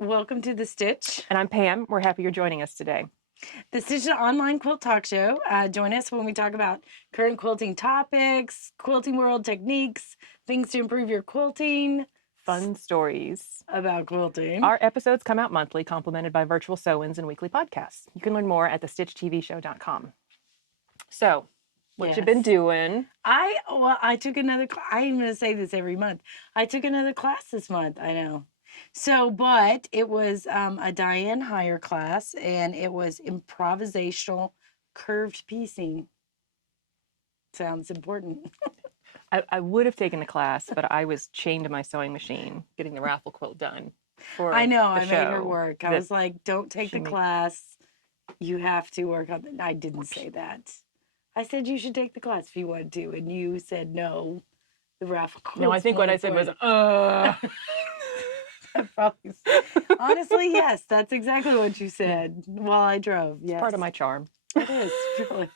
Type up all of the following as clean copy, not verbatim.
Welcome to The Stitch. And I'm Pam. We're happy you're joining us today. The Stitch is an online quilt talk show. Join us when we talk about current quilting topics, quilting world techniques, things to improve your quilting, Fun stories about quilting. Our episodes come out monthly, complemented by virtual sew-ins and weekly podcasts. You can learn more at thestitchtvshow.com. So, what you been doing? I took another I'm going to say this every month. I took another class this month. I know. So, but it was a Diane Heyer class, and it was improvisational curved piecing. Sounds important. I would have taken the class, but I was chained to my sewing machine getting the raffle quilt done. I know. I made her work. I was like, don't take the class. You have to work on it. I didn't say that. I said you should take the class if you wanted to, and you said no. The raffle quilt. No, I think what I said was, Probably. Honestly, yes, that's exactly what you said while I drove. Yes. It's part of my charm. It is, really.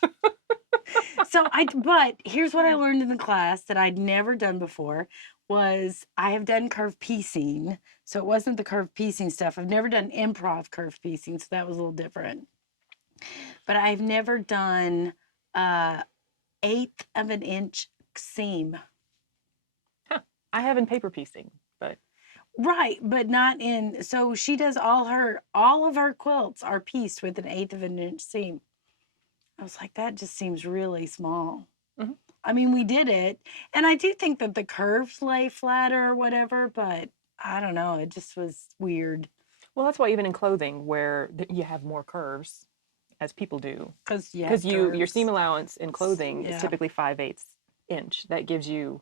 But here's what I learned in the class that I'd never done before was I have done curved piecing. So it wasn't the curved piecing stuff. I've never done improv curved piecing, so that was a little different. But I've never done 1/8 of an inch seam. Huh. I have in paper piecing, but. Right, but not in, so she does all of her quilts are pieced with 1/8 of an inch seam. I was like, that just seems really small. Mm-hmm. I mean, we did it, and I do think that the curves lay flatter or whatever, but I don't know, it just was weird. Well, that's why even in clothing where you have more curves, as people do, because your seam allowance in clothing is typically 5/8 inch. That gives you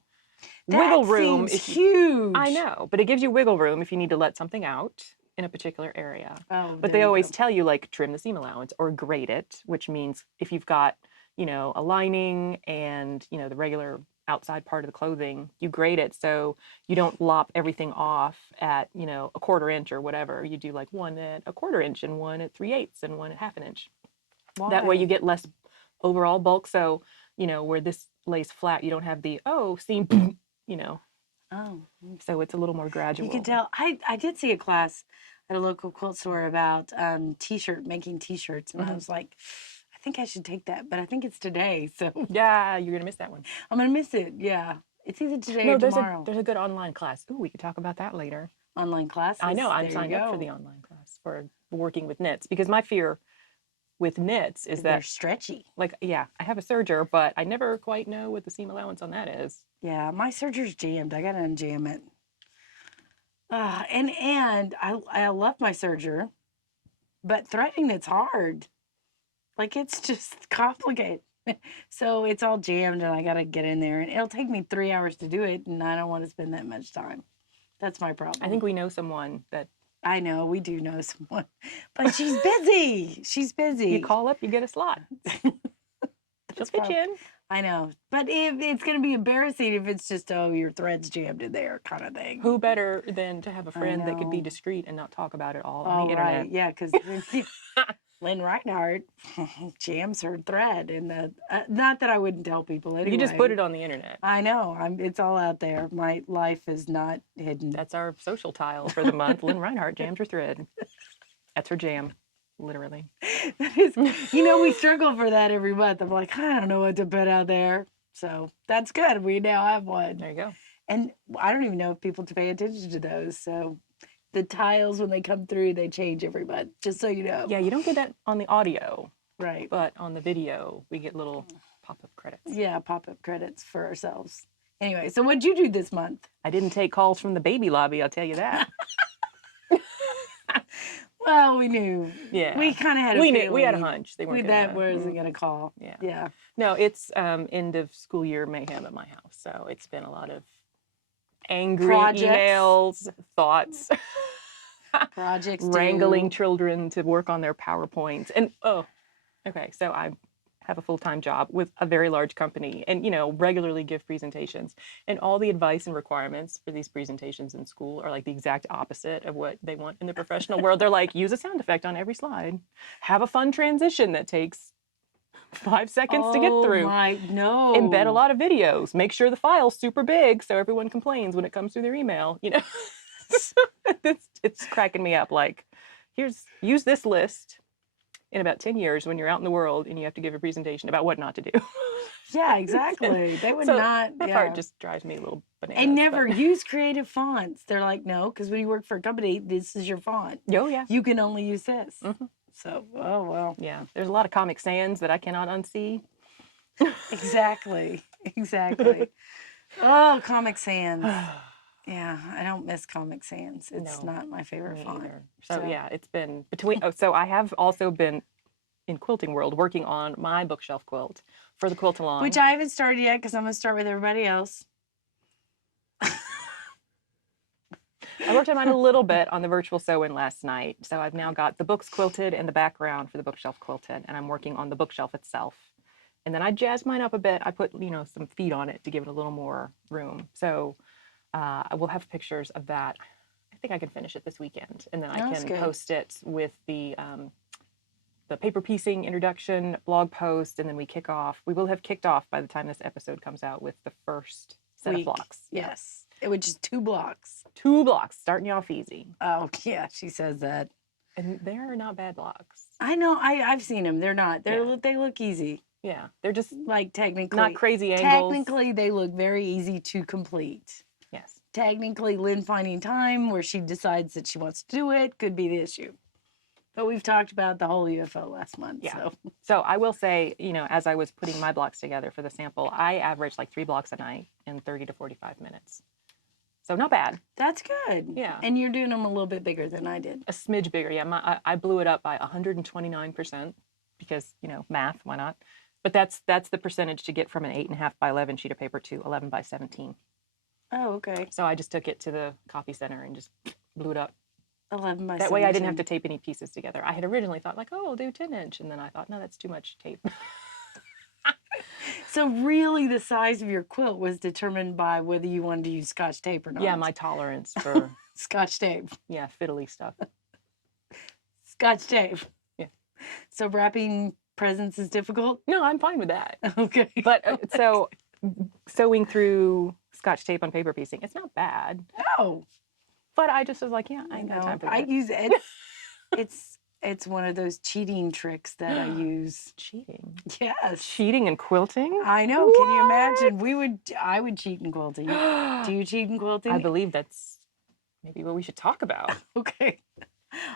that wiggle room. Seems huge. I know, but it gives you wiggle room if you need to let something out in a particular area. Oh, but they always tell you, like, trim the seam allowance or grade it, which means if you've got, a lining and, the regular outside part of the clothing, you grade it so you don't lop everything off at, 1/4 inch or whatever. You do like one at 1/4 inch and one at 3/8 and one at 1/2 inch. Why? That way you get less overall bulk. So, where this lays flat, you don't have the, seam, Oh. So it's a little more gradual. You can tell. I did see a class at a local quilt store about making t-shirts, and I was like, I think I should take that, but I think it's today, so. Yeah, you're gonna miss that one. I'm gonna miss it. Yeah, it's either today or tomorrow. There's a good online class. Ooh, we could talk about that later. Online classes. I know. I'm signed up for the online class for working with knits, because my fear with knits is that they're stretchy. Like, yeah, I have a serger, but I never quite know what the seam allowance on that is. Yeah, my serger's jammed. I gotta unjam it. And I love my serger, but threading it's hard. Like, it's just complicated. So it's all jammed, and I gotta get in there, and it'll take me 3 hours to do it, and I don't want to spend that much time. That's my problem. I think we know someone that. I know, we do know someone, but she's busy. She's busy. You call up, you get a slot. She'll pitch in. I know, but it's going to be embarrassing if it's just, your thread's jammed in there kind of thing. Who better than to have a friend that could be discreet and not talk about it all on the internet? Right. Yeah, because Lynn Reinhardt jams her thread in the. Not that I wouldn't tell people anyway. You just put it on the internet. I know. It's all out there. My life is not hidden. That's our social tile for the month. Lynn Reinhardt jams her thread. That's her jam. Literally. That is, we struggle for that every month. I'm like, I don't know what to put out there. So that's good. We now have one. There you go. And I don't even know if people pay attention to those. So the tiles, when they come through, they change every month, just so you know. Yeah, you don't get that on the audio. Right. But on the video, we get little pop-up credits. Yeah, pop-up credits for ourselves. Anyway, so what'd you do this month? I didn't take calls from the baby lobby, I'll tell you that. Well, we knew. Yeah. We kind of had a feeling. We had a hunch. They weren't that wasn't going to call. Yeah. Yeah. No, it's end of school year mayhem at my house. So it's been a lot of angry emails, thoughts. Projects. Wrangling children to work on their PowerPoints. And, okay, so I have a full-time job with a very large company and, regularly give presentations. And all the advice and requirements for these presentations in school are like the exact opposite of what they want in the professional world. They're like, use a sound effect on every slide. Have a fun transition that takes 5 seconds to get through. No. Embed a lot of videos. Make sure the file's super big so everyone complains when it comes through their email, It's cracking me up. Like, use this list in about 10 years when you're out in the world and you have to give a presentation about what not to do. Yeah, exactly. They would So not. that Yeah. part just drives me a little bananas. And never but- use creative fonts. They're like, no, because when you work for a company, this is your font. Oh, yeah. You can only use this. Mhm. So, oh, well. Yeah. There's a lot of Comic Sans that I cannot unsee. Exactly. Exactly. Oh, Comic Sans. Yeah, I don't miss Comic Sans. It's No, not my favorite Me font. either. So yeah, it's been between. Oh, so I have also been in quilting world working on my bookshelf quilt for the quilt along. Which I haven't started yet because I'm going to start with everybody else. I worked on mine a little bit on the virtual sew-in last night. So I've now got the books quilted and the background for the bookshelf quilted, and I'm working on the bookshelf itself. And then I jazzed mine up a bit. I put, some feet on it to give it a little more room. So I will have pictures of that. I think I can finish it this weekend, and then I That's can good. post it with the paper piecing introduction blog post, and then we kick off. We will have kicked off by the time this episode comes out with the first set of blocks. Yes. It was just 2 blocks. 2 blocks, starting you off easy. Oh, yeah, she says that. And they're not bad blocks. I know. I've seen them. They're not. Yeah. They look easy. Yeah, they're just Like, technically. not crazy angles. Technically, they look very easy to complete. Yes. Technically, Lynn finding time where she decides that she wants to do it could be the issue. But we've talked about the whole UFO last month. Yeah. So. So I will say, as I was putting my blocks together for the sample, I averaged like 3 blocks a night in 30 to 45 minutes. So not bad. That's good. Yeah. And you're doing them a little bit bigger than I did. A smidge bigger. Yeah, I blew it up by 129% because, math, why not? But that's the percentage to get from an 8.5 by 11 sheet of paper to 11 by 17. Oh, okay. So I just took it to the copy center and just blew it up. 11 by 17. That way I didn't have to tape any pieces together. I had originally thought like, oh, I'll do 10-inch. And then I thought, no, that's too much tape. So really the size of your quilt was determined by whether you wanted to use Scotch tape or not. Yeah, my tolerance for, Scotch tape. fiddly stuff. Scotch tape. Yeah. So wrapping presents is difficult? No, I'm fine with that. Okay. But so sewing through Scotch tape on paper piecing, it's not bad. No. But I just was like, yeah, I ain't got time for that. I use it. It's one of those cheating tricks that I use. Cheating. Yes. Cheating and quilting? I know. What? Can you imagine? I would cheat in quilting. Do you cheat in quilting? I believe that's maybe what we should talk about. Okay.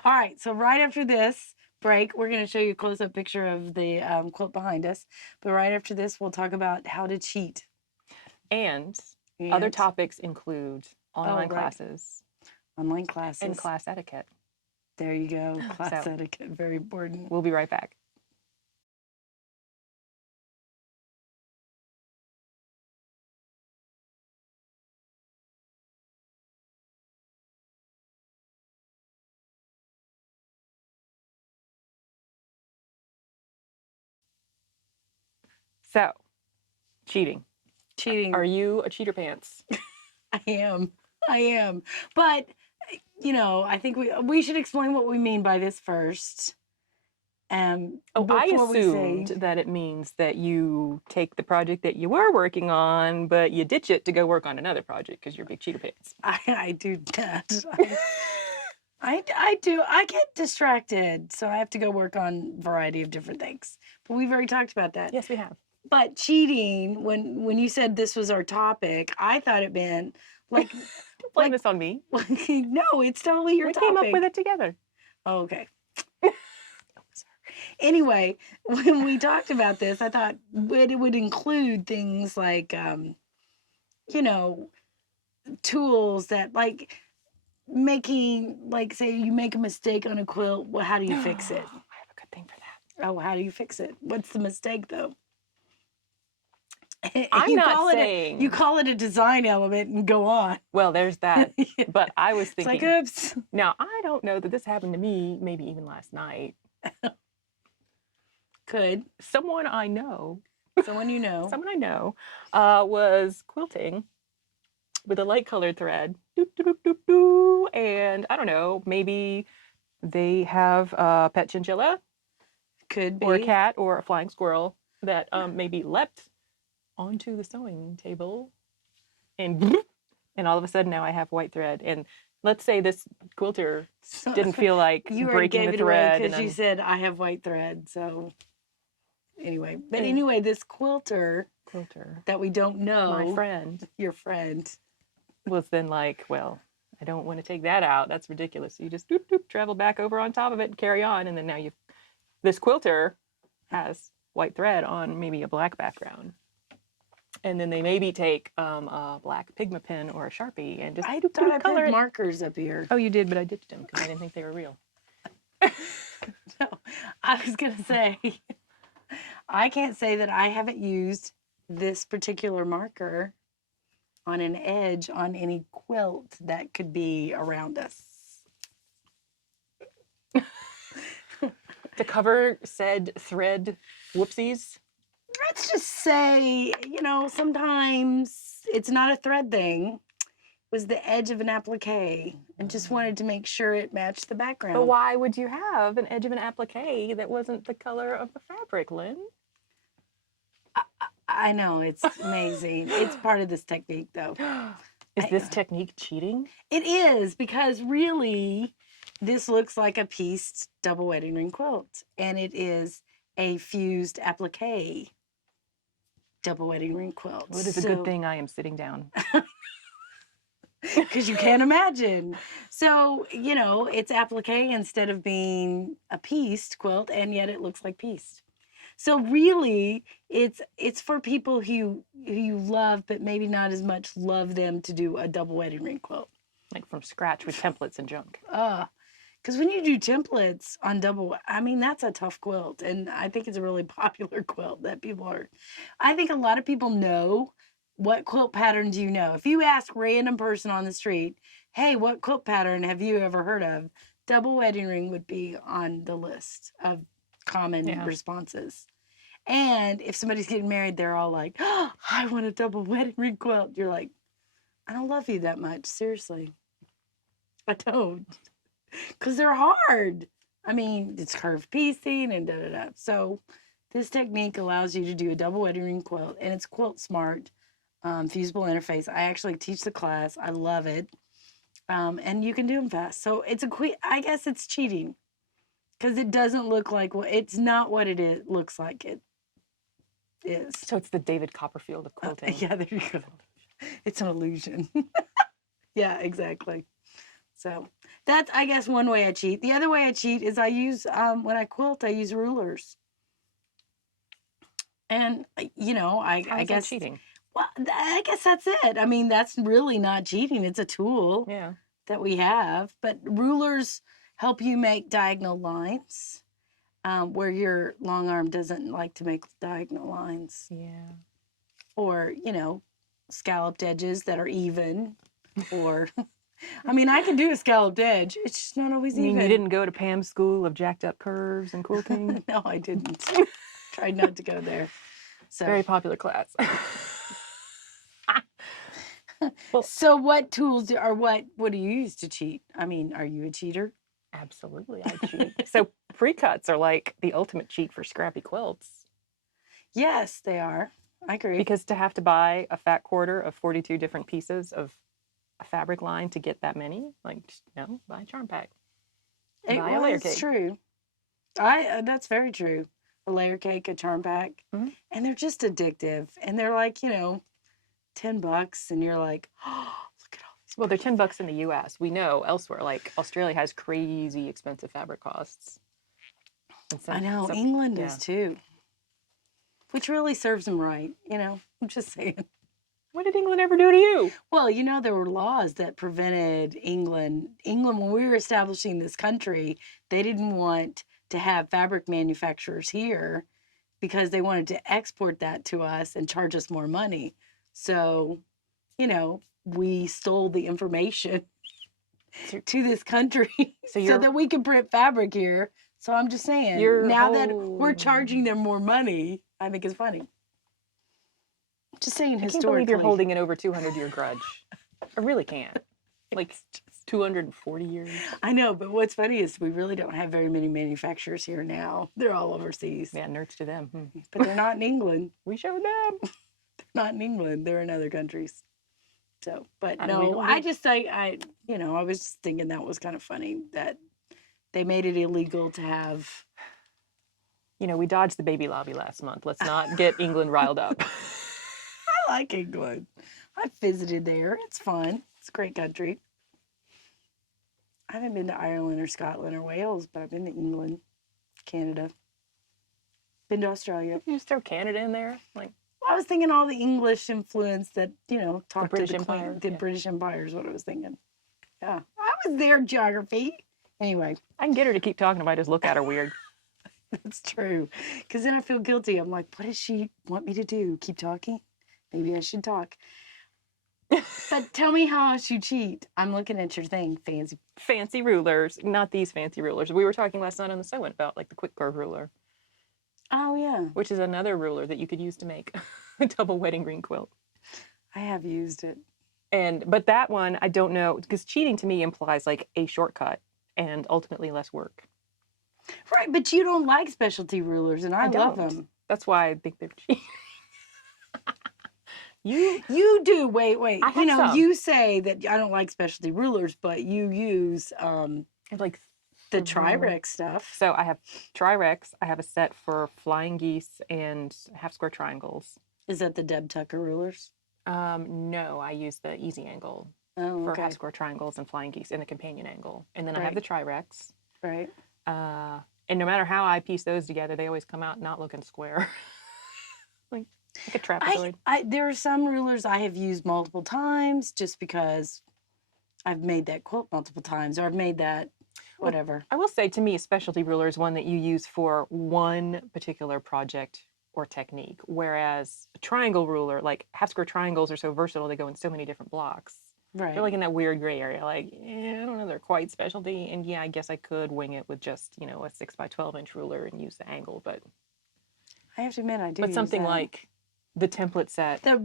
All right. So right after this break, we're going to show you a close-up picture of the quilt behind us. But right after this, we'll talk about how to cheat. And other topics include online classes. Online classes. And class etiquette. There you go. Class etiquette. Very important. We'll be right back. So, cheating. Cheating. Are you a cheater pants? I am. But, I think we should explain what we mean by this first. I assumed that it means that you take the project that you were working on, but you ditch it to go work on another project because you're a big cheater pants. I do that. I do. I get distracted, so I have to go work on a variety of different things. But we've already talked about that. Yes, we have. But cheating, when you said this was our topic, I thought it meant like blame this on me. No, it's totally your topic. We came up with it together. Oh, okay. Anyway, when we talked about this, I thought it would include things like, tools that like making, like say you make a mistake on a quilt. Well, how do you fix it? I have a good thing for that. Oh, how do you fix it? What's the mistake though? I'm you not saying you call it a design element and go on. Well, there's that. Yeah. But I was thinking, it's like, oops. Now I don't know that this happened to me. Maybe even last night. Could someone I know, someone you know, someone I know, was quilting with a light colored thread, and I don't know, maybe they have a pet chinchilla, could be, or a cat, or a flying squirrel that maybe leapt onto the sewing table, and all of a sudden now I have white thread. And let's say this quilter So, didn't feel like you already breaking gave the it away thread, because and you then said I have white thread. So anyway, but Yeah. anyway, this quilter quilter, that we don't know, my friend, your friend, was then like, well, I don't want to take that out. That's ridiculous. So you just doop, doop, travel back over on top of it and carry on, and then now this quilter has white thread on maybe a black background. And then they maybe take a black Pigma pen or a Sharpie and just I doop, thought doop, I color put it. markers up here. Oh, you did, but I ditched them because I didn't think they were real. No, I was gonna say, I can't say that I haven't used this particular marker on an edge on any quilt that could be around us. To cover said thread whoopsies. Let's just say, sometimes it's not a thread thing. It was the edge of an applique and just wanted to make sure it matched the background. But why would you have an edge of an applique that wasn't the color of the fabric, Lynn? I know, it's amazing. It's part of this technique, though. Is this technique cheating? It is, because really, this looks like a pieced double wedding ring quilt, and it is a fused applique double wedding ring quilt. Well, it is a good thing I am sitting down. Because you can't imagine. So, it's applique instead of being a pieced quilt, and yet it looks like pieced. So really, it's for people who you love, but maybe not as much love them to do a double wedding ring quilt. Like from scratch with templates and junk. Because when you do templates on that's a tough quilt. And I think it's a really popular quilt that I think a lot of people know what quilt pattern do you know. If you ask a random person on the street, hey, what quilt pattern have you ever heard of? Double wedding ring would be on the list of common responses. And if somebody's getting married, they're all like, oh, I want a double wedding ring quilt. You're like, I don't love you that much. Seriously. I don't. Because they're hard. I mean, it's curved piecing and da-da-da. So this technique allows you to do a double wedding ring quilt, and it's Quilt Smart, fusible interface. I actually teach the class. I love it. And you can do them fast. So I guess it's cheating. Because it doesn't look like it's not what it looks like it is. So it's the David Copperfield of quilting. Yeah, there you go. It's an illusion. Yeah, exactly. So that's, I guess, one way I cheat. The other way I cheat is I use, when I quilt, I use rulers. And, I guess cheating. Well, I guess that's it. I mean, that's really not cheating. It's a tool that we have. But rulers help you make diagonal lines where your long arm doesn't like to make diagonal lines. Yeah. Or, scalloped edges that are even. Or, I mean, I can do a scalloped edge. It's just not always even. You didn't go to Pam's school of jacked up curves and quilting? No, I didn't. Tried not to go there. So. Very popular class. Well, so what tools what do you use to cheat? I mean, are you a cheater? Absolutely, I cheat. So precuts are like the ultimate cheat for scrappy quilts. Yes, they are. I agree. Because to have to buy a fat quarter of 42 different pieces of a fabric line to get that many, buy a charm pack. Buy a layer cake. That's true. That's very true. A layer cake, a charm pack, and they're just addictive. And they're like, $10, and you're like, oh, look at all these. Well, they're $10 in the U.S. We know elsewhere, like Australia has crazy expensive fabric costs. I know England does too, which really serves them right. I'm just saying. What did England ever do to you? Well, there were laws that prevented England, when we were establishing this country, they didn't want to have fabric manufacturers here because they wanted to export that to us and charge us more money. So, we stole the information to this country so that we can print fabric here. So I'm just saying, now that we're charging them more money, I think it's funny. Just saying, historically. I can't believe you're holding an over 200-year grudge. I really can't. Like 240 years. I know, but what's funny is we really don't have very many manufacturers here now. They're all overseas. Yeah, nerds to them. But they're not in England. We showed them. They're not in England. They're in other countries. So, but I know we no, gonna I do. just think I was just thinking that was kind of funny that they made it illegal to have. We dodged the baby lobby last month. Let's not get England riled up. I like England. I visited there. It's fun. It's a great country. I haven't been to Ireland or Scotland or Wales, but I've been to England, Canada, been to Australia. You just throw Canada in there, like I was thinking all the English influence that, talked to British the Empire, Queen, the yeah. British Empire is what I was thinking. Yeah, I was there, geography. Anyway, I can get her to keep talking if I just look at her weird. that's true. Because then I feel guilty. I'm like, what does she want me to do? Keep talking? Maybe I should talk. But tell me how else you cheat. I'm looking at your thing, fancy. Fancy rulers, not these fancy rulers. We were talking last night on the sewing about like the quick curve ruler, Oh, yeah. which is another ruler that you could use to make a double wedding ring quilt. I have used it. But that one, I don't know, because cheating to me implies like a shortcut and ultimately less work. Right, but you don't like specialty rulers, and I love don't. them. That's why I think they're cheating. You do. Wait. I have some. You say that I don't like specialty rulers, but you use like the Tri-Rex stuff. So I have Tri-Rex. I have a set for flying geese and half square triangles. Is that the Deb Tucker rulers? No, I use the easy angle for half square triangles and flying geese and the companion angle. And then I have the Tri-Rex. Right. And no matter how I piece those together, they always come out not looking square. like a trapezoid. There are some rulers I have used multiple times just because I've made that quilt multiple times, or I've made that whatever. I will say, to me, a specialty ruler is one that you use for one particular project or technique, whereas a triangle ruler, like half square triangles, are so versatile, they go in so many different blocks. Right. They're like in that weird gray area, like, I don't know, they're quite specialty. And yeah, I guess I could wing it with just, a 6 by 12 inch ruler and use the angle, but I have to admit, I do. But use something that. like the template set the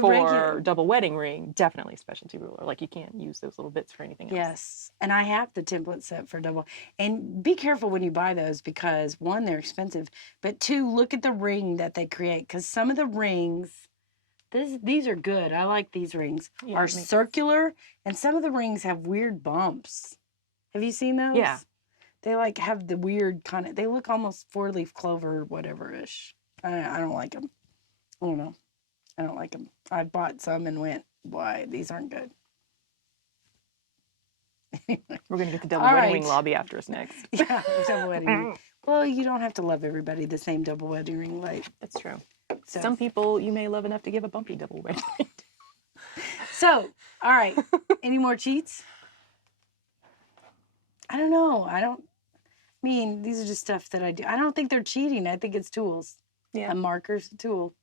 for regular double wedding ring, definitely a specialty ruler. Like, you can't use those little bits for anything else. Yes, and I have the template set for double. And be careful when you buy those because one, they're expensive, but two, look at the ring that they create because some of the rings, these are good. I like these rings. Yeah, are circular, and some of the rings have weird bumps. Have you seen those? Yeah. They like have the weird kind of. They look almost 4-leaf clover, whatever ish. I don't like them. I don't know. I don't like them. I bought some and went, why? These aren't good. We're going to get the double All wedding right. ring lobby after us next. Yeah, double wedding ring. Well, you don't have to love everybody the same double wedding ring, like. That's true. So. Some people you may love enough to give a bumpy double wedding ring. So, all right. Any more cheats? I don't know. These are just stuff that I do. I don't think they're cheating. I think it's tools. Yeah. A marker's a tool.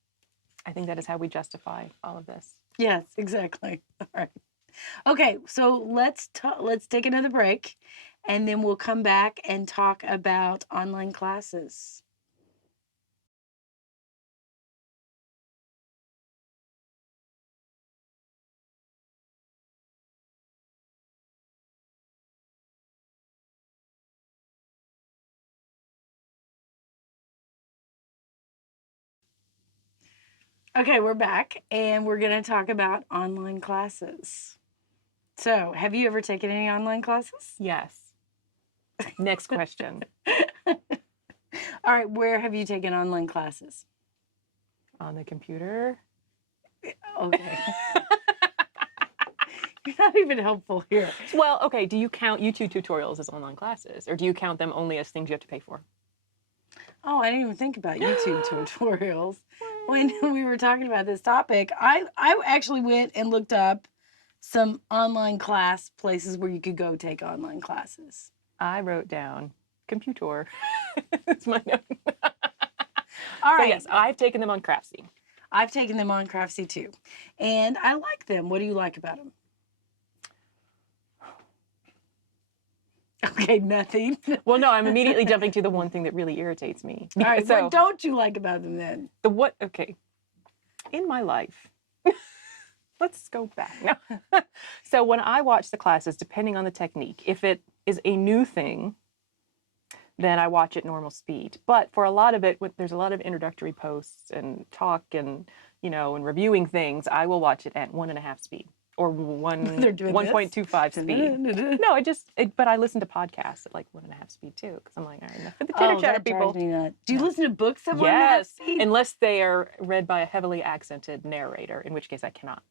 I think that is how we justify all of this. Yes, exactly. All right. Okay, so let's take another break, and then we'll come back and talk about online classes. Okay, we're back, and we're going to talk about online classes. So, have you ever taken any online classes? Yes. Next question. All right, where have you taken online classes? On the computer. Okay. You're not even helpful here. Well, okay, do you count YouTube tutorials as online classes, or do you count them only as things you have to pay for? Oh, I didn't even think about YouTube tutorials. When we were talking about this topic, I actually went and looked up some online class places where you could go take online classes. I wrote down computer. It's my note. All right. So yes, I've taken them on Craftsy. I've taken them on Craftsy too. And I like them. What do you like about them? Okay, nothing. Well, no, I'm immediately jumping to the one thing that really irritates me. All right, so what don't you like about them then? Okay. In my life, let's go back. So when I watch the classes, depending on the technique, if it is a new thing, then I watch at normal speed. But for a lot of it, there's a lot of introductory posts and talk and, and reviewing things, I will watch it at 1.5 speed. or They're doing this. 1.25 speed. No, but I listen to podcasts at like 1.5 speed too, because I'm like, all right, enough for the chitter chatter that people. drives me nuts. Do you listen to books at 1.5 Yes, speed? unless they are read by a heavily accented narrator, in which case I cannot.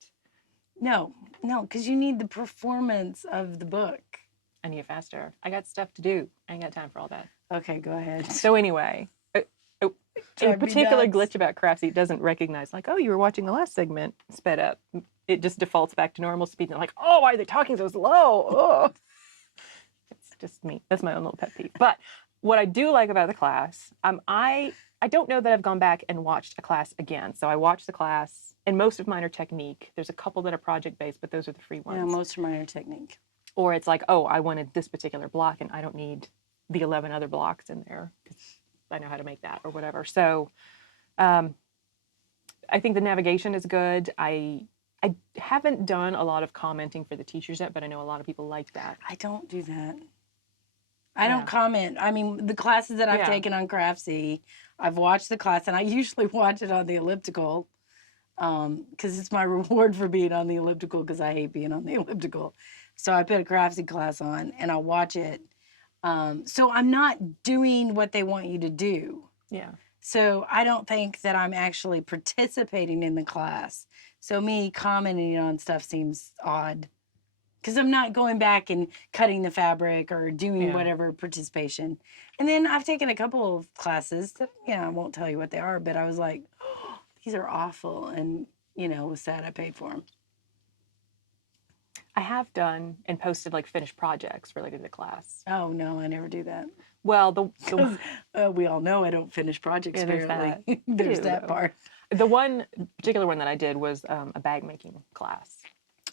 No, because you need the performance of the book. I need it faster. I got stuff to do. I ain't got time for all that. Okay, go ahead. So anyway, a Drive me particular nuts. glitch about Craftsy doesn't recognize, like, oh, you were watching the last segment sped up. It just defaults back to normal speed. And I'm like, oh, why are they talking so slow? Oh. It's just me. That's my own little pet peeve. But what I do like about the class, I don't know that I've gone back and watched a class again. So I watched the class, and most of mine are technique. There's a couple that are project based, but those are the free ones. Yeah, most of mine are technique. Or it's like, oh, I wanted this particular block, and I don't need the 11 other blocks in there because I know how to make that or whatever. So I think the navigation is good. I haven't done a lot of commenting for the teachers yet, but I know a lot of people like that. I don't do that. I don't comment. I mean, the classes that I've taken on Craftsy, I've watched the class, and I usually watch it on the elliptical because it's my reward for being on the elliptical because I hate being on the elliptical. So I put a Craftsy class on, and I'll watch it. So I'm not doing what they want you to do. Yeah. So I don't think that I'm actually participating in the class. So me commenting on stuff seems odd because I'm not going back and cutting the fabric or doing whatever participation. And then I've taken a couple of classes that, I won't tell you what they are, but I was like, oh, these are awful. And, was sad I paid for them. I have done and posted like finished projects related to the class. Oh, no, I never do that. Well, we all know I don't finish projects, apparently. There's that part. The one particular one that I did was a bag making class.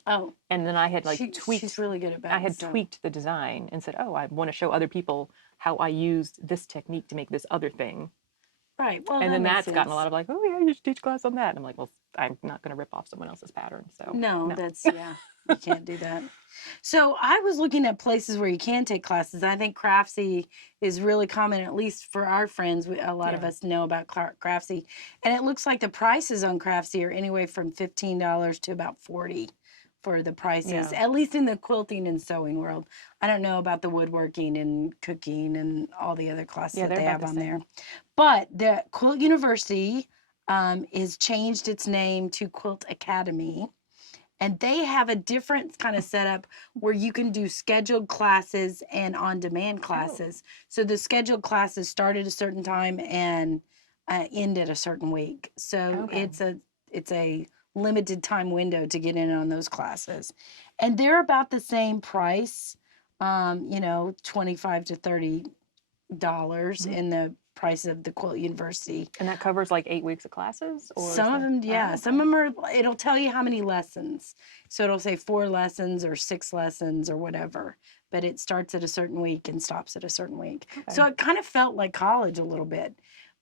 Oh. And then I had tweaked. She's really good at bags. I had tweaked the design and said, oh, I want to show other people how I used this technique to make this other thing. Right. Well, and then that's gotten a lot of like, oh, yeah, you should teach class on that. And I'm like, well, I'm not going to rip off someone else's pattern. So no. That's, you can't do that. So I was looking at places where you can take classes. I think Craftsy is really common, at least for our friends. A lot of us know about Craftsy. And it looks like the prices on Craftsy are anywhere from $15 to about $40 for the prices, at least in the quilting and sewing world. I don't know about the woodworking and cooking and all the other classes that they have on there. But the Quilt University has changed its name to Quilt Academy. And they have a different kind of setup where you can do scheduled classes and on-demand classes. So the scheduled classes start at a certain time and end at a certain week. So it's a limited time window to get in on those classes. And they're about the same price, $25 to $30 in the price of the Quilt University. And that covers like 8 weeks of classes? Or some of them, some of them are, it'll tell you how many lessons. So it'll say 4 lessons or 6 lessons or whatever. But it starts at a certain week and stops at a certain week. Okay. So it kind of felt like college a little bit.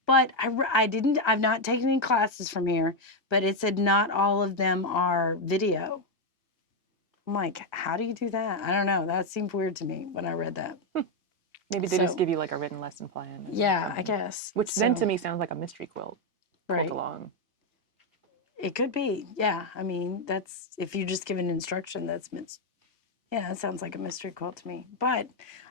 But I've not taken any classes from here, but it said not all of them are video. I'm like, how do you do that? I don't know. That seemed weird to me when I read that. Maybe they just give you like a written lesson plan. Yeah, I guess. Which then to me sounds like a mystery quilt. Quilt along. It could be. Yeah. I mean, that's, if you're just given instruction, that sounds like a mystery quilt to me. But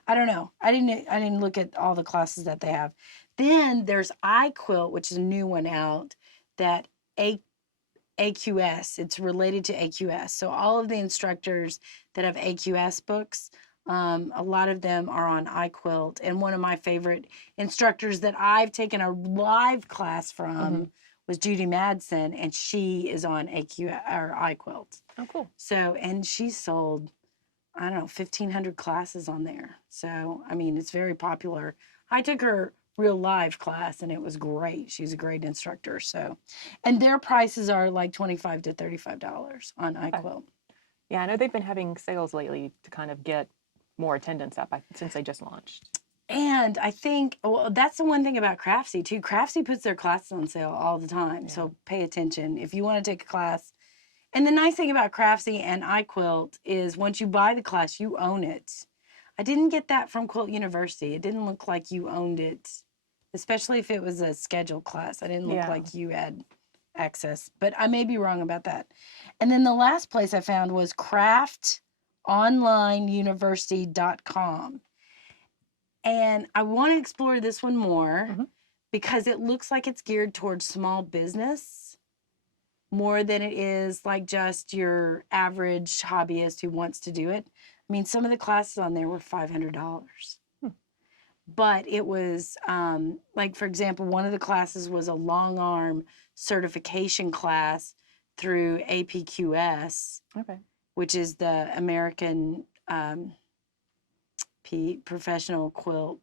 I don't know. I didn't look at all the classes that they have. Then there's iQuilt, which is a new one out, that AQS. It's related to AQS. So all of the instructors that have AQS books, a lot of them are on iQuilt. And one of my favorite instructors that I've taken a live class from was Judy Madsen, and she is on iQuilt. Oh, cool. So, and she sold, I don't know, 1,500 classes on there. So, I mean, it's very popular. I took her real live class and it was great. She's a great instructor. So, and their prices are like $25 to $35 on iQuilt. Yeah, I know they've been having sales lately to kind of get more attendance up since they just launched. And I think, well, that's the one thing about Craftsy too. Craftsy puts their classes on sale all the time. Yeah. So pay attention. If you want to take a class. And the nice thing about Craftsy and iQuilt is once you buy the class, you own it. I didn't get that from Quilt University. It didn't look like you owned it, especially if it was a scheduled class. I didn't look like you had access, but I may be wrong about that. And then the last place I found was craftonlineuniversity.com. And I want to explore this one more Mhm. because it looks like it's geared towards small business more than it is like just your average hobbyist who wants to do it. I mean, some of the classes on there were $500. Hmm. But it was like, for example, one of the classes was a long arm certification class through APQS, Okay. which is the American Professional Quilt.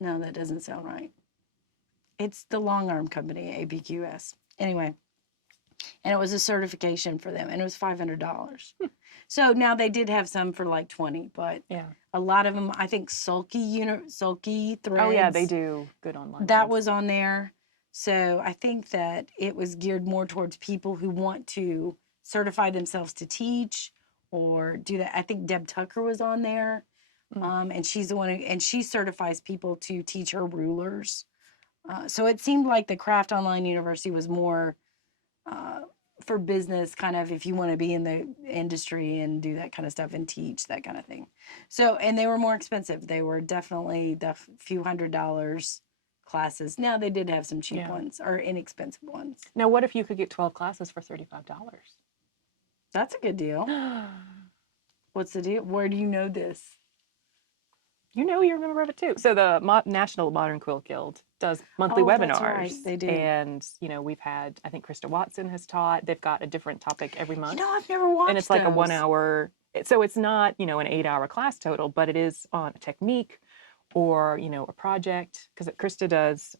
No, that doesn't sound right. It's the long arm company, APQS. Anyway, and it was a certification for them, and it was $500. So now they did have some for like 20, but Yeah. a lot of them, I think Sulky Threads. Oh yeah, they do good online That ones. was on there. So I think that it was geared more towards people who want to certify themselves to teach or do that. I think Deb Tucker was on there. And she's the one who, and she certifies people to teach her rulers. So it seemed like the Craft Online University was more for business, kind of if you want to be in the industry and do that kind of stuff and teach that kind of thing. So, and they were more expensive. They were definitely the few $100 classes. Now they did have some cheap Yeah. ones or inexpensive ones. Now, what if you could get 12 classes for $35? That's a good deal. What's the deal? Where do you know this? You know, you're a member of it too. So the National Modern Quilt Guild does monthly Oh, webinars. that's right. They do. And, you know, we've had, I think Krista Watson has taught. They've got a different topic every month. You know, I've never watched and it's like a those. 1 hour. So it's not, you know, an 8 hour class total, but it is on a technique or, you know, a project. Because Krista does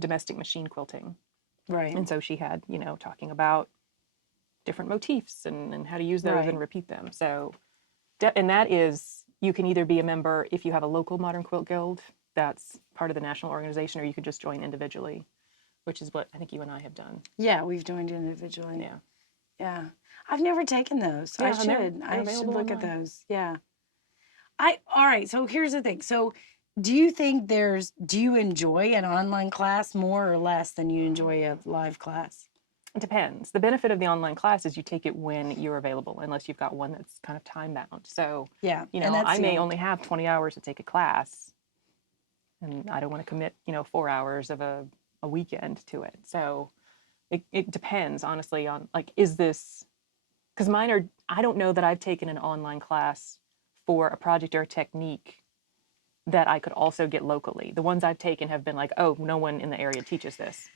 domestic machine quilting. Right. And so she had, you know, talking about different motifs and how to use those Right. and repeat them. So, and that is, you can either be a member if you have a local Modern Quilt Guild, that's part of the national organization, or you could just join individually, which is what I think you and I have done. Yeah, we've joined individually. Yeah. Yeah. I've never taken those. Yeah, I and should. they're I should available look at online. those. Yeah. All right, so here's the thing. So do you think do you enjoy an online class more or less than you enjoy a live class? It depends. The benefit of the online class is you take it when you're available, unless you've got one that's kind of time bound. So, Yeah. you and know, that's I the may only- only have 20 hours to take a class, and I don't want to commit, you know, 4 hours of a weekend to it. So it depends, honestly, on like, is this, because mine are, I don't know that I've taken an online class for a project or a technique that I could also get locally. The ones I've taken have been like, oh, no one in the area teaches this.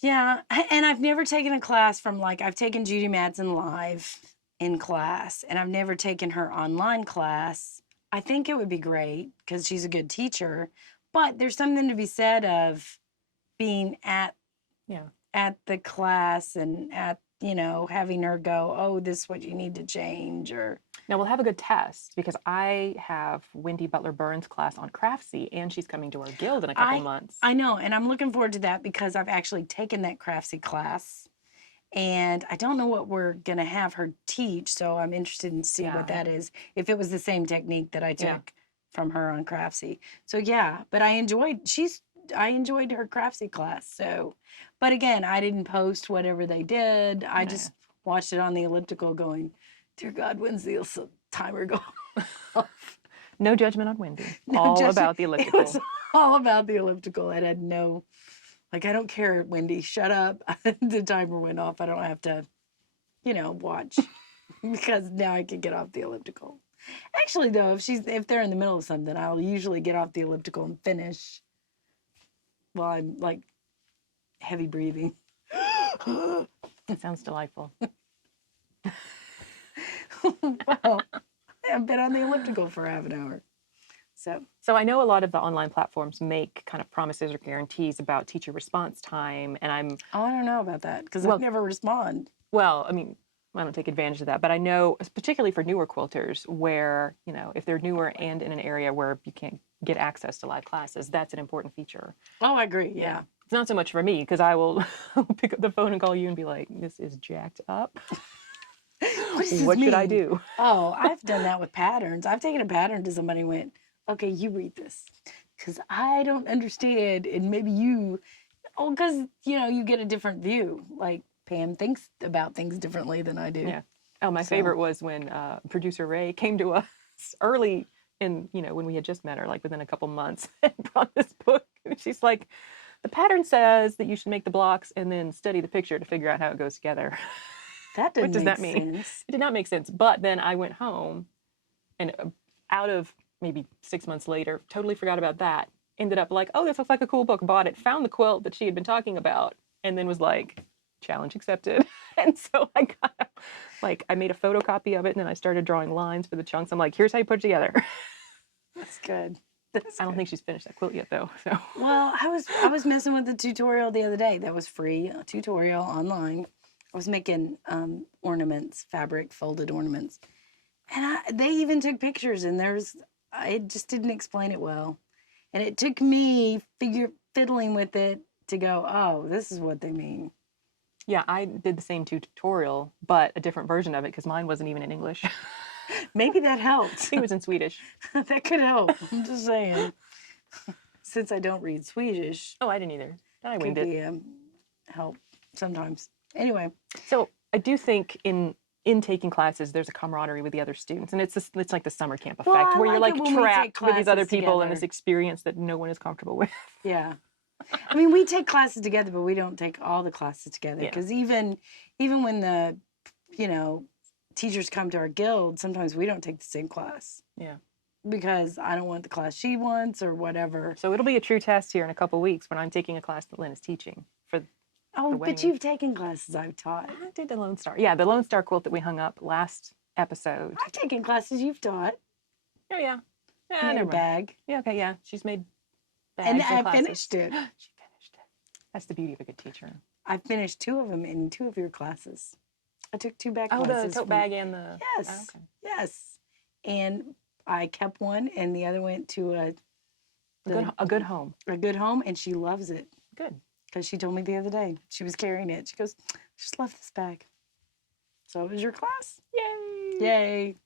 Yeah, and I've never taken a class from like I've taken Judy Madsen live in class, and I've never taken her online class. I think it would be great because she's a good teacher, but there's something to be said of being Yeah. at the class and at having her go, oh, this is what you need to change, or Now we'll have a good test because I have Wendy Butler Burns class on Craftsy, and she's coming to our guild in a couple months. I know, and I'm looking forward to that because I've actually taken that Craftsy class, and I don't know what we're gonna have her teach, so I'm interested in see Yeah. what that is. If it was the same technique that I took Yeah. from her on Craftsy, so yeah. But I enjoyed her Craftsy class. So, but again, I didn't post whatever they did. I just watched it on the elliptical, going, "Dear God, when's the timer go off?" No judgment on Wendy. No All judgment. about the It elliptical. was all about the elliptical. It had no, like, I don't care, Wendy, shut up. The timer went off. I don't have to, watch because now I can get off the elliptical. Actually, though, if they're in the middle of something, I'll usually get off the elliptical and finish while I'm like heavy breathing. It sounds delightful. Well, I've been on the elliptical for half an hour. So I know a lot of the online platforms make kind of promises or guarantees about teacher response time, and I don't know about that because I never respond. Well, I mean, I don't take advantage of that, but I know, particularly for newer quilters, where, you know, if they're newer and in an area where you can't get access to live classes, that's an important feature. Oh, I agree. Yeah. It's not so much for me because I will pick up the phone and call you and be like, this is jacked up. What should I do? Oh, I've done that with patterns. I've taken a pattern to somebody and went, okay, you read this because I don't understand. And maybe Oh, because, you get a different view. Like, Pam thinks about things differently than I do. Yeah. Oh, my So- favorite was when producer Ray came to us early in, when we had just met her, like within a couple months, and brought this book. And she's like, the pattern says that you should make the blocks and then study the picture to figure out how it goes together. That What doesn't does make that mean? sense. It did not make sense. But then I went home and out of maybe 6 months later, totally forgot about that. Ended up like, oh, this looks like a cool book. Bought it, found the quilt that she had been talking about, and then was like, challenge accepted. And so I got, like, I made a photocopy of it, and then I started drawing lines for the chunks. I'm like, here's how you put it together. That's good. I don't think she's finished that quilt yet, though. So Well, I was messing with the tutorial the other day. That was free, a tutorial online. I was making ornaments, fabric folded ornaments, and they even took pictures. And I just didn't explain it well, and it took me fiddling with it to go, oh, this is what they mean. yeah, I did the same tutorial, but a different version of it because mine wasn't even in English. Maybe that I helped. think it was in Swedish. That could help. I'm just saying. Since I don't read Swedish, Oh, I didn't either. I could winged it. be help sometimes. Anyway, So I do think in taking classes, there's a camaraderie with the other students, and it's like the summer camp effect, Well, I where you're like like it when we take trapped with these other classes people in together. this experience that no one is comfortable with. yeah. I mean, we take classes together, but we don't take all the classes together Yeah. because even when the teachers come to our guild, sometimes we don't take the same class. Yeah. Because I don't want the class she wants or whatever. So it'll be a true test here in a couple weeks when I'm taking a class that Lynn is teaching for. Oh, wedding. but you've taken classes I've taught. I did the Lone Star. Yeah, the Lone Star quilt that we hung up last episode. I've taken classes you've taught. Oh yeah. Yeah, I made a never mind. bag. Yeah, okay, yeah. She's made bags And and I classes. finished it. She finished it. That's the beauty of a good teacher. I finished 2 of them in 2 of your classes. I took 2 bag Oh, classes. the tote bag and the. Yes. Oh, okay. Yes. And I kept one, and the other went to A good home. a good home, and she loves it. Good. Because she told me the other day she was carrying it. She goes, I just love this bag. So it was your class. Yay. Yay.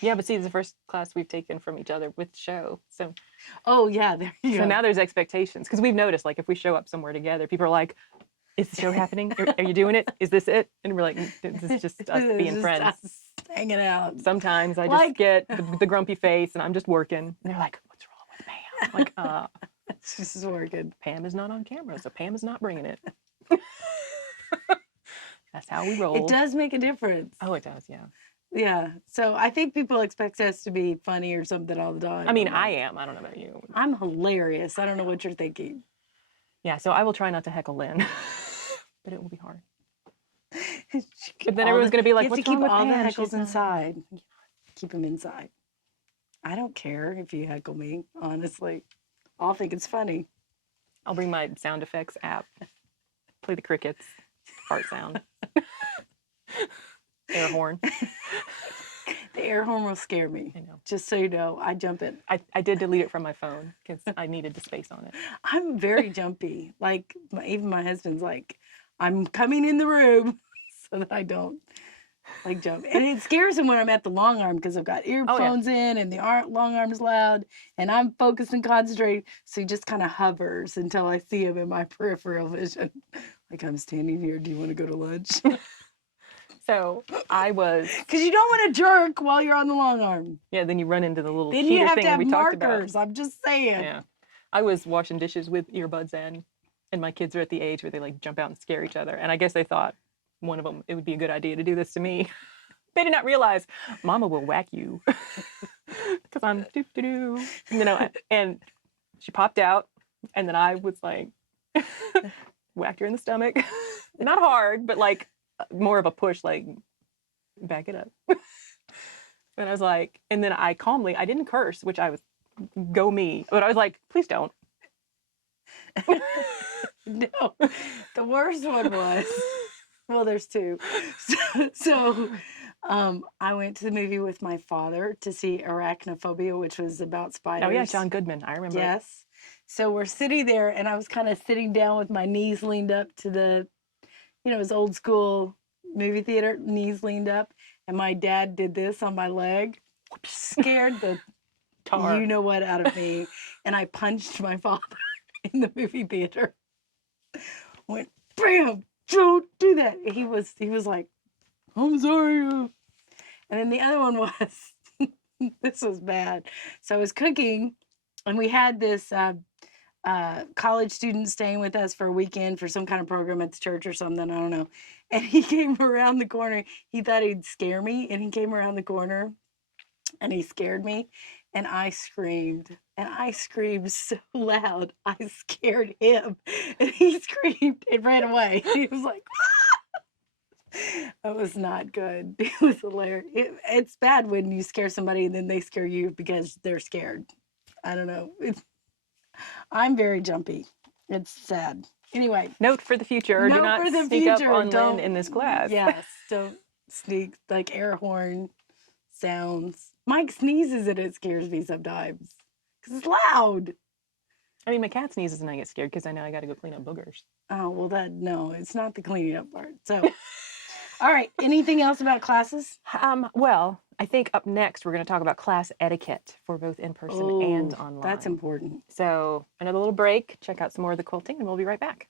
Yeah, but see, it's the first class we've taken from each other with show. So Oh, yeah. There you go. So now there's expectations because we've noticed, like, if we show up somewhere together, people are like, "Is the show happening? Are you doing it? Is this it?" And we're like, "This is just us It's being just friends." us hanging out. Sometimes I just Like- get the grumpy face and I'm just working. And they're like, "What's wrong with Pam?" I'm like, This is working. Pam is not on camera, so Pam is not bringing it. That's how we roll. It does make a difference. Oh, it does, yeah. Yeah. So I think people expect us to be funny or something all the time. I mean, I'm like, I am. I don't know about you. I'm hilarious. I don't know what you're thinking. Yeah, so I will try not to heckle Lynn, but it will be hard. But then everyone's gonna be like, you have "What's to keep wrong with all the Pam? heckles She's not-" inside. Keep them inside. I don't care if you heckle me, honestly. I'll think it's funny. I'll bring my sound effects app, play the crickets, fart sound, air horn. The air horn will scare me. I know. Just so you know, I jump it. I did delete it from my phone because I needed the space on it. I'm very jumpy. Like, even my husband's like, I'm coming in the room so that I don't like jump. And it scares him when I'm at the long arm because I've got earphones in and the long arm's loud and I'm focused and concentrated. So he just kind of hovers until I see him in my peripheral vision. Like, I'm standing here. Do you want to go to lunch? So I was, Because you don't want to jerk while you're on the long arm. yeah, then you run into the little Then you cheater have thing to that have we talked about. markers. I'm just saying. Yeah. I was washing dishes with earbuds in, and my kids are at the age where they like jump out and scare each other. And I guess they thought one of them, it would be a good idea to do this to me. They did not realize Mama will whack you because I'm doo-doo-doo. And she popped out, and then I was like, whacked her in the stomach. Not hard, but like more of a push, like, back it up. And I was like, and then I calmly, I didn't curse, which I was, go me, but I was like, please don't. No, the worst one was, well, there's 2. So I went to the movie with my father to see Arachnophobia, which was about spiders. Oh yeah, John Goodman, I remember. Yes. So we're sitting there, and I was kind of sitting down with my knees leaned up to the, it was old school movie theater, knees leaned up, and my dad did this on my leg, scared the Tar. you know what out of me, and I punched my father in the movie theater. Went, bam, don't do that. He was like, I'm sorry. And then the other one was, this was bad. So I was cooking, and we had this college student staying with us for a weekend for some kind of program at the church or something. I don't know. And he came around the corner. He thought he'd scare me, and he came around the corner, and he scared me, and I screamed. And I screamed so loud, I scared him. And he screamed and ran away. He was like, that was not good. It was hilarious. It's bad when you scare somebody and then they scare you because they're scared. I don't know. I'm very jumpy. It's sad. Anyway, Note for the future: do note not for the sneak up future. on Lynn Don't in this class. Yes, don't sneak like air horn sounds. Mike sneezes and it scares me sometimes because it's loud. I mean, my cat sneezes and I get scared because I know I got to go clean up boogers. Oh well, no, it's not the cleaning up part. So, all right. Anything else about classes? Well, I think up next we're going to talk about class etiquette for both in person and online. That's important. So another little break. Check out some more of the quilting, and we'll be right back.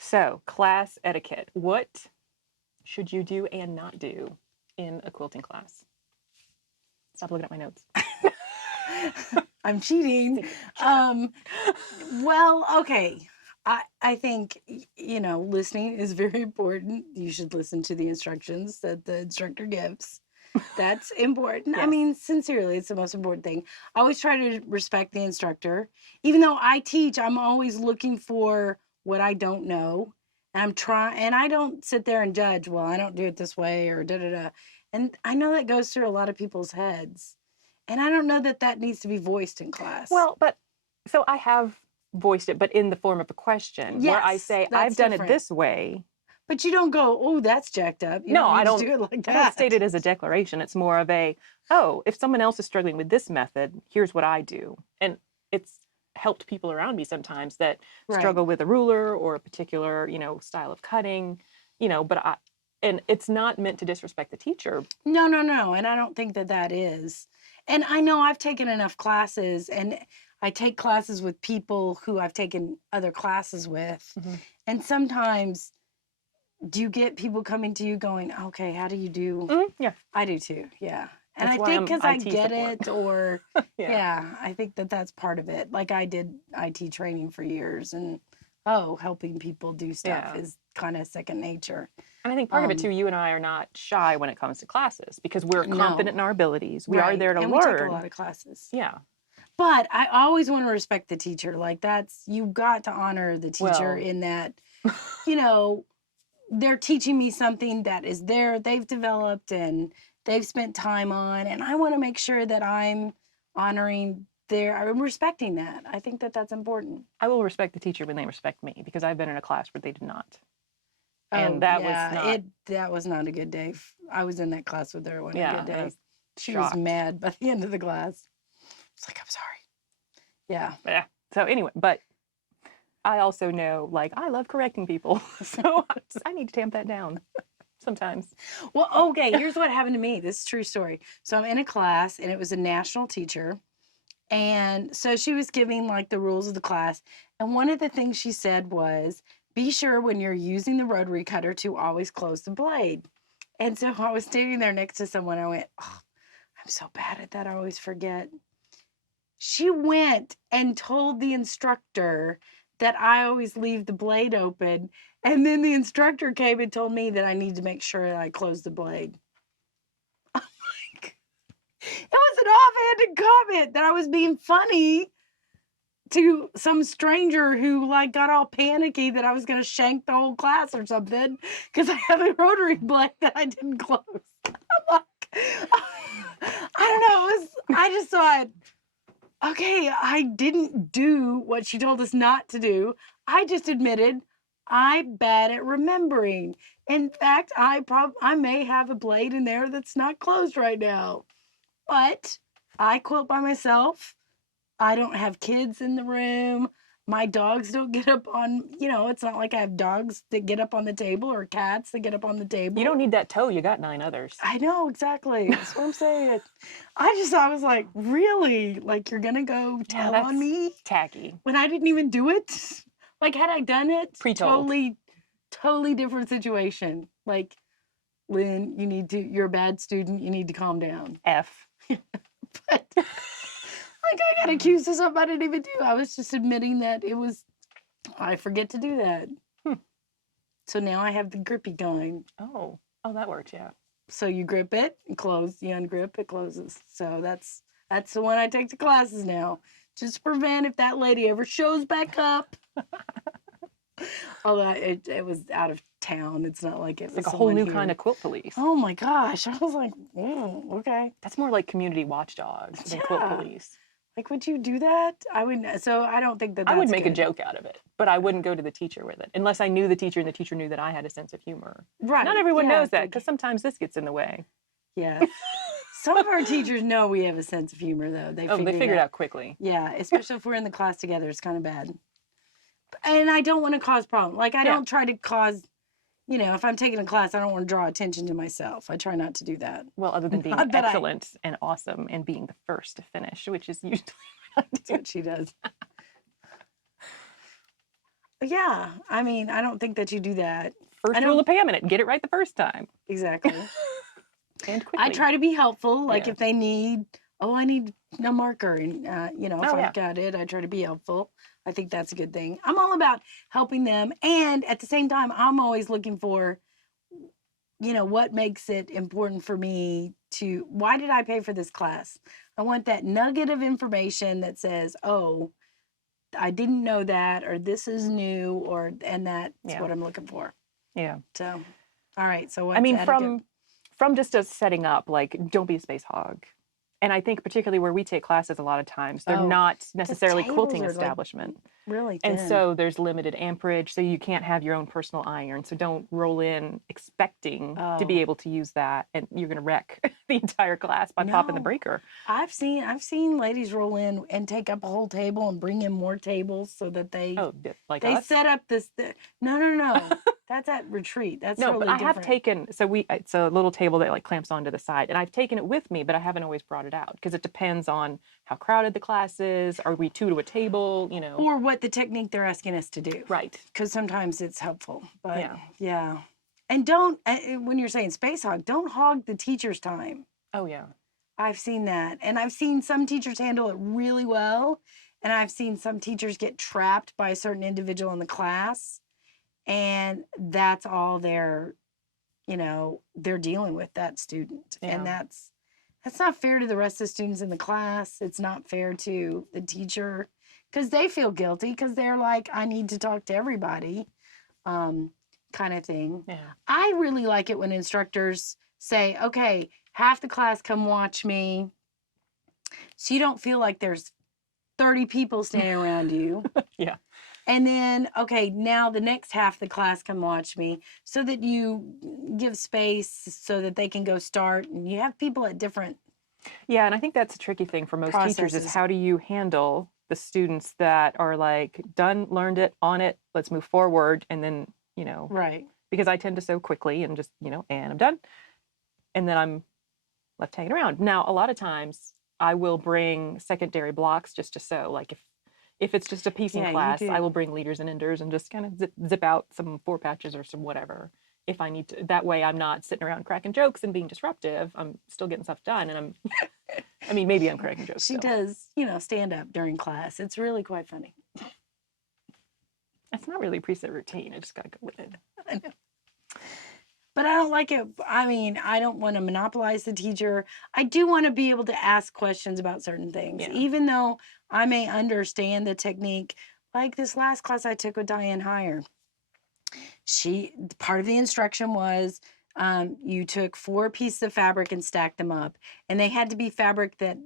So, class etiquette. What should you do and not do in a quilting class? Stop looking at my notes. I'm cheating. Well, okay. I think, listening is very important. You should listen to the instructions that the instructor gives. That's important. I Yes. mean, sincerely, it's the most important thing. I always try to respect the instructor. Even though I teach, I'm always looking for what I don't know. And and I don't sit there and judge, well, I don't do it this way or da da da. And I know that goes through a lot of people's heads. And I don't know that that needs to be voiced in class. Well, so I have voiced it, but in the form of a question where I Yes, say, that's I've done it different. this way. But you don't go, oh, that's jacked up. You No, don't I need to don't. do it like I don't that. state it as a declaration. It's more of a, oh, if someone else is struggling with this method, here's what I do. And it's helped people around me sometimes that Right. struggle with a ruler or a particular, style of cutting, and it's not meant to disrespect the teacher. No. And I don't think that that is. And I know I've taken enough classes, and I take classes with people who I've taken other classes with. Mm-hmm. And sometimes, do you get people coming to you going, okay, how do you do? Mm-hmm. Yeah. I do too. Yeah. And That's I why think I'm because I IT get support. it, or Yeah. I think that that's part of it. Like I did IT training for years, and helping people do stuff Yeah. is kind of second nature. And I think part of it too, you and I are not shy when it comes to classes because we're confident in our abilities. We are there to and learn. we take a lot of classes. Yeah. But I always want to respect the teacher. Like you've got to honor the teacher Well. in that, they're teaching me something that is they've developed and they've spent time on, and I want to make sure that I'm honoring I'm respecting that. I think that that's important. I will respect the teacher when they respect me because I've been in a class where they did not. And that was not a good day. I was in that class with her. It wasn't a good day. She shocked. was mad by the end of the class. It's like, I'm sorry. Yeah. Yeah. So anyway, but I also know, I love correcting people. So I need to tamp that down sometimes. Well, okay, here's what happened to me. This is a true story. So I'm in a class, and it was a national teacher. And so she was giving the rules of the class. And one of the things she said was, be sure when you're using the rotary cutter to always close the blade. And so I was standing there next to someone. I went, oh, I'm so bad at that. I always forget. She went and told the instructor that I always leave the blade open. And then the instructor came and told me that I need to make sure that I close the blade. It was an offhanded comment that I was being funny to some stranger who got all panicky that I was going to shank the whole class or something because I have a rotary blade that I didn't close. I'm like, I don't know. I just thought, okay, I didn't do what she told us not to do. I just admitted I'm bad at remembering. In fact, I may have a blade in there that's not closed right now. But I quilt by myself. I don't have kids in the room. my dogs don't get up on, it's not like I have dogs that get up on the table or cats that get up on the table. You don't need that toe. You got 9 others. I know, exactly. That's what I'm saying. I was like, really? Like, you're going to go tell on me? Tacky. When I didn't even do it? Like, had I done it? Pre-told. Totally different situation. Like, Lynn, you're a bad student. You need to calm down. F. But, like, I got accused of something I didn't even do. I was just admitting that I forget to do that. So now I have the grippy kind. Oh, that works, yeah. So you grip it and close. You ungrip, it closes. So that's the one I take to classes now. Just to prevent if that lady ever shows back up. Although it was out of town. It's not like it was like a whole new kind of quilt police. Oh my gosh. I was like, okay. That's more like community watchdogs than quilt police. Like, would you do that? I wouldn't. So I don't think that's I would make good. a joke out of it, but I wouldn't go to the teacher with it unless I knew the teacher and the teacher knew that I had a sense of humor. Right. Not everyone knows that because sometimes this gets in the way. Yeah. Some of our teachers know we have a sense of humor, though. They figure it out quickly. Yeah, especially if we're in the class together. It's kind of bad. And I don't want to cause problems. Like, I don't try to cause, if I'm taking a class, I don't want to draw attention to myself. I try not to do that. Well, other than being excellent and awesome and being the first to finish, which is usually what I do. That's what she does. Yeah, I mean, I don't think that you do that. First rule of Pam in it, get it right the first time. Exactly. And quickly. I try to be helpful. Like, if they need, I need a marker. And, if I've got it, I try to be helpful. I think that's a good thing. I'm all about helping them. And at the same time, I'm always looking for, what makes it important for me why did I pay for this class? I want that nugget of information that says, oh, I didn't know that, or this is new, and that's what I'm looking for. Yeah. So, all right. So I mean, from just a setting up, like, don't be a space hog. And I think particularly where we take classes a lot of times, they're not necessarily quilting establishment. Really thin. And so there's limited amperage, so you can't have your own personal iron. So don't roll in expecting to be able to use that, and you're going to wreck the entire class by popping the breaker. I've seen ladies roll in and take up a whole table and bring in more tables so that they set up this. No. That's at retreat. That's no, totally but I different. have taken. So it's a little table that like clamps onto the side, and I've taken it with me, but I haven't always brought it out because it depends on how crowded the class is. Are we 2 to a table? Or what the technique they're asking us to do. Right. Because sometimes it's helpful. But yeah. And don't, when you're saying space hog, don't hog the teacher's time. Oh, yeah. I've seen that. And I've seen some teachers handle it really well. And I've seen some teachers get trapped by a certain individual in the class. And that's all they're dealing with, that student. Yeah. And that's not fair to the rest of the students in the class. It's not fair to the teacher because they feel guilty because they're like, I need to talk to everybody, kind of thing. Yeah. I really like it when instructors say, okay, half the class come watch me. So you don't feel like there's 30 people standing around you. Yeah. And then, okay, now the next half of the class come watch me so that you give space so that they can go start. And you have people at different Yeah, and I think that's a tricky thing for most teachers is how do you handle the students that are like, done, learned it, on it, let's move forward. And then, Right. Because I tend to sew quickly and just, and I'm done. And then I'm left hanging around. Now, a lot of times I will bring secondary blocks just to sew. Like if it's just a piecing class, I will bring leaders and enders and just kind of zip out some 4 patches or some whatever if I need to. That way I'm not sitting around cracking jokes and being disruptive. I'm still getting stuff done. And maybe I'm cracking jokes. She does, stand up during class. It's really quite funny. That's not really a preset routine. I just got to go with it. I know. But I don't like it. I mean, I don't want to monopolize the teacher. I do want to be able to ask questions about certain things, even though I may understand the technique. Like this last class I took with Diane Heyer. Part of the instruction was you took 4 pieces of fabric and stacked them up. And they had to be fabric that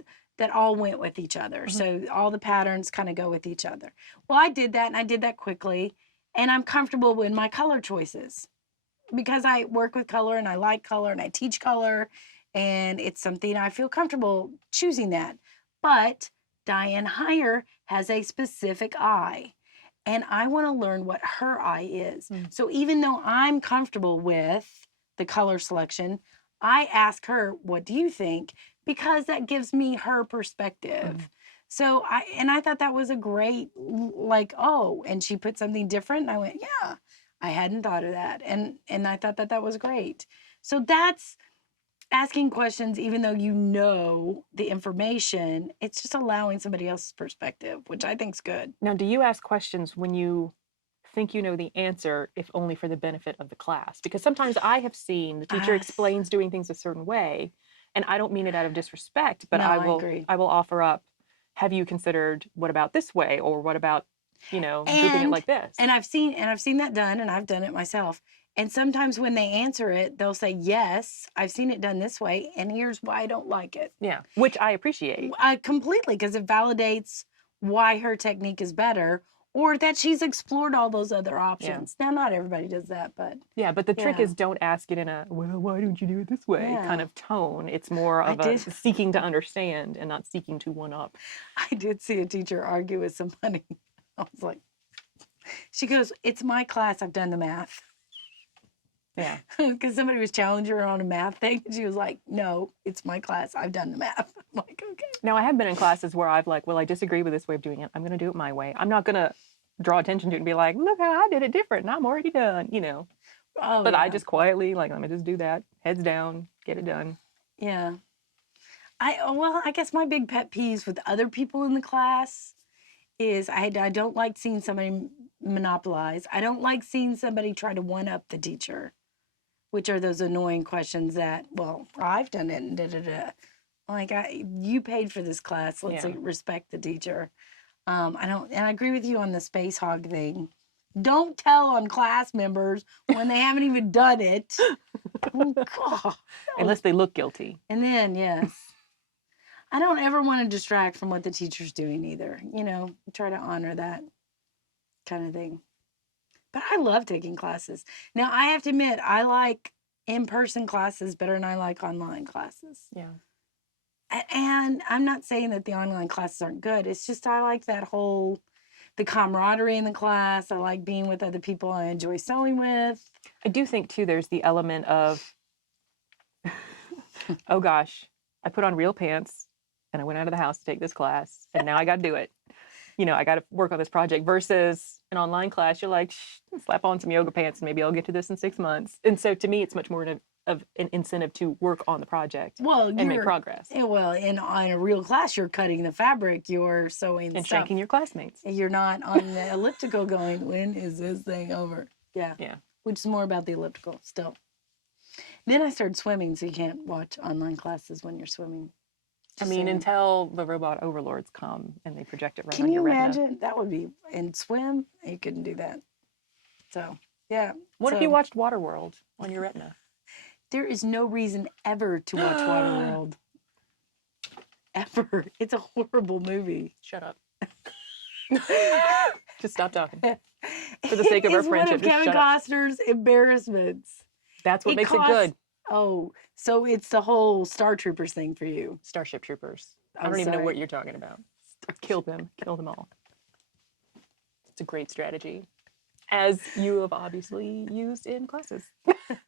all went with each other. Mm-hmm. So all the patterns kind of go with each other. Well, I did that, and I did that quickly. And I'm comfortable with my color choices. Because I work with color and I like color and I teach color and it's something I feel comfortable choosing that. But Diane Heyer has a specific eye. and I want to learn what her eye is. Mm. So even though I'm comfortable with the color selection, I ask her, what do you think? Because that gives me her perspective. Mhm. So I thought that was a great, like, oh, and she put something different. And I went, yeah, I hadn't thought of that. And I thought that that was great. So that's asking questions, even though you know the information, it's just allowing somebody else's perspective, which I think's good. Now, do you ask questions when you think you know the answer, if only for the benefit of the class? Because sometimes I have seen the teacher Yes. explains doing things a certain way, and I don't mean it out of disrespect, but No, I agree. I will offer up, have you considered what about this way, or what about, grouping it like this? And I've seen that done, and I've done it myself. And sometimes when they answer it, they'll say, yes, I've seen it done this way, and here's why I don't like it. Yeah, which I appreciate. Completely, because it validates why her technique is better, or that she's explored all those other options. Now, not everybody does that, but Yeah, but the trick yeah. is, don't ask it in a, well, why don't you do it this way kind Yeah. of tone. It's more I of a did. seeking to understand and not seeking to one up. I did see a teacher argue with somebody. I was like, she goes, it's my class, I've done the math. Yeah. Because somebody was challenging her on a math thing. And she was like, no, it's my class, I've done the math. I'm like, okay. Now, I have been in classes where I've like, well, I disagree with this way of doing it. I'm going to do it my way. I'm not going to draw attention to it and be like, look how I did it different, and I'm already done, Oh, But yeah. I just quietly, like, let me just do that. Heads down, get it done. Yeah. I guess my big pet peeves with other people in the class is I don't like seeing somebody monopolize. I don't like seeing somebody try to one up the teacher, which are those annoying questions that, well, I've done it and da da da. Like, you paid for this class. Let's Yeah. respect the teacher. And I agree with you on the space hog thing. Don't tell on class members when they haven't even done it. Oh, God. Unless they look guilty. And then, yes. I don't ever want to distract from what the teacher's doing either. Try to honor that kind of thing. But I love taking classes. Now, I have to admit, I like in-person classes better than I like online classes. Yeah. And I'm not saying that the online classes aren't good. It's just I like the camaraderie in the class. I like being with other people I enjoy sewing with. I do think, too, there's the element of, oh gosh, I put on real pants and I went out of the house to take this class, and now I got to do it. I got to work on this project, versus an online class. You're like, slap on some yoga pants and maybe I'll get to this in 6 months. And so to me, it's much more of an incentive to work on the project and make progress. Well, on a real class, you're cutting the fabric, you're sewing and stuff. shanking your classmates. You're not on the elliptical going, when is this thing over? Yeah. Yeah. Which is more about the elliptical still. Then I started swimming, so you can't watch online classes when you're swimming. I mean, until the robot overlords come and they project it right Can on you your retina. imagine? That would be, and swim, you couldn't do that. So, yeah. What if you watched Waterworld on your retina? There is no reason ever to watch Waterworld. Ever. It's a horrible movie. Shut up. Just stop talking. For the sake of our friendship, It's one of Kevin Costner's embarrassments. That's what makes it good. Oh, so it's the whole Star Troopers thing for you. Starship Troopers. I don't even know what you're talking about. Kill them all. It's a great strategy, as you have obviously used in classes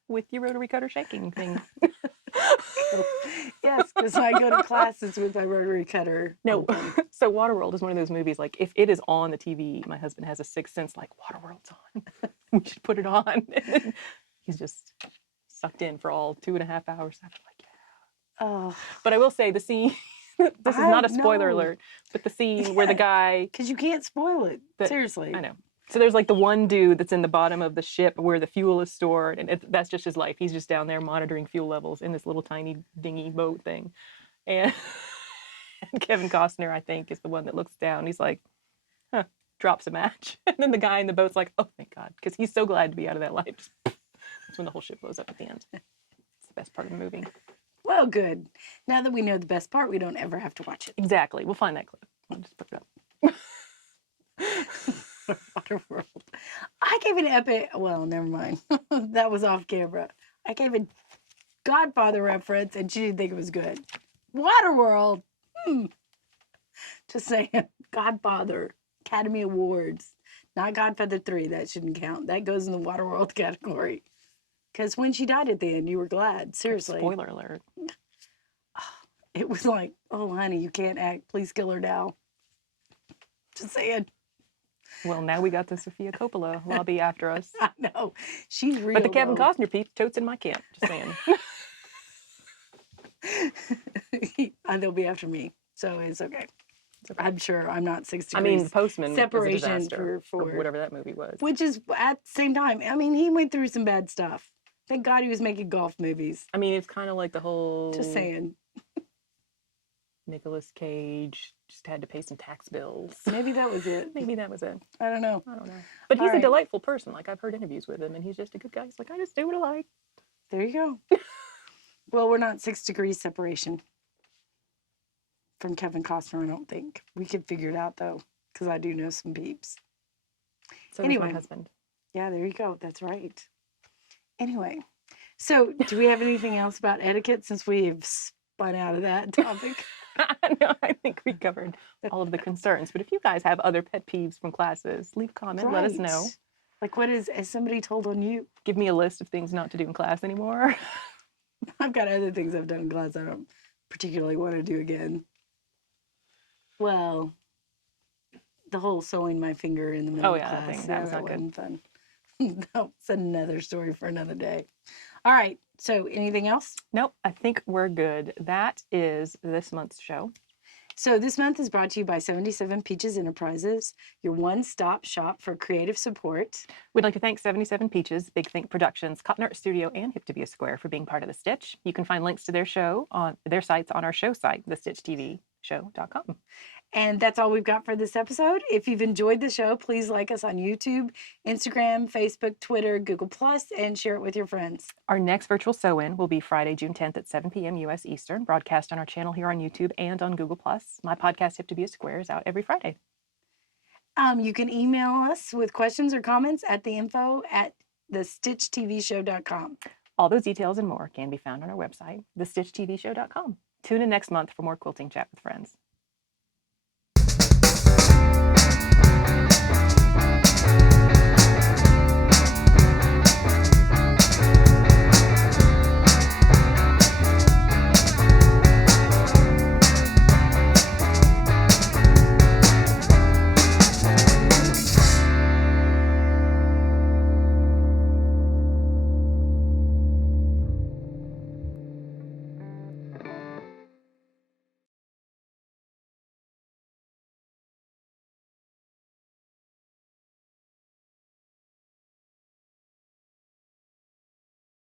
with your rotary cutter shaking thing. Yes, because I go to classes with my rotary cutter. No, so Waterworld is one of those movies, like, if it is on the TV, my husband has a sixth sense, like, Waterworld's on. We should put it on. And he's just sucked in for all 2.5 hours. I'm like, yeah. Oh. But I will say the scene, this is not a spoiler alert, but the scene where the guy... Because you can't spoil it. Seriously. I know. So there's like the one dude that's in the bottom of the ship where the fuel is stored, and that's just his life. He's just down there monitoring fuel levels in this little tiny dinghy boat thing. And Kevin Costner, I think, is the one that looks down. He's like, huh, drops a match. And then the guy in the boat's like, oh, thank God, because he's so glad to be out of that life. That's when the whole ship blows up at the end. It's the best part of the movie. Well, good. Now that we know the best part, we don't ever have to watch it. Exactly. We'll find that clip. I'll just put it up. Waterworld. I gave an epic, well, never mind. That was off camera. I gave a Godfather reference and she didn't think it was good. Waterworld. Just saying. Godfather. Academy Awards. Not Godfather 3. That shouldn't count. That goes in the Waterworld category. Because when she died at the end, you were glad. Seriously. Spoiler alert. It was like, oh, honey, you can't act. Please kill her now. Just saying. Well, now we got the Sofia Coppola lobby after us. I know. She's real. But the Kevin though. Costner peep totes in my camp. Just saying. They'll be after me. So it's okay. I'm sure I'm not 6 degrees. I mean, The Postman separation was a disaster, for or whatever that movie was. Which is at the same time. I mean, he went through some bad stuff. Thank God he was making golf movies. I mean, it's kind of like the whole. Just saying. Nicolas Cage just had to pay some tax bills. Maybe that was it. Maybe that was it. I don't know. But he's All right. a delightful person. Like, I've heard interviews with him, and he's just a good guy. He's like, I just do what I like. There you go. Well, we're not 6 degrees separation from Kevin Costner, I don't think. We could figure it out, though, because I do know some peeps. So Anyway. my husband. Yeah, there you go. That's right. Anyway, so do we have anything else about etiquette since we've spun out of that topic? No, I think we covered all of the concerns. But if you guys have other pet peeves from classes, leave a comment. Let us know. Like, what has somebody told on you? Give me a list of things not to do in class anymore. I've got other things I've done in class I don't particularly want to do again. Well, the whole sewing my finger in the middle of class. That was not good. Wasn't fun. That's another story for another day. All right. So anything else? Nope. I think we're good. That is this month's show. So this month is brought to you by 77 Peaches Enterprises, your one-stop shop for creative support. We'd like to thank 77 Peaches, Big Think Productions, Cotton Art Studio, and Hip to Be a Square for being part of The Stitch. You can find links to their show on their sites on our show site, thestitchtvshow.com. And that's all we've got for this episode. If you've enjoyed the show, please like us on YouTube, Instagram, Facebook, Twitter, Google+, and share it with your friends. Our next virtual sew-in will be Friday, June 10th at 7 p.m. U.S. Eastern, broadcast on our channel here on YouTube and on Google+. My podcast, Hip to Be a Square, is out every Friday. You can email us with questions or comments at the info@thestitchtvshow.com. All those details and more can be found on our website, thestitchtvshow.com. Tune in next month for more quilting chat with friends.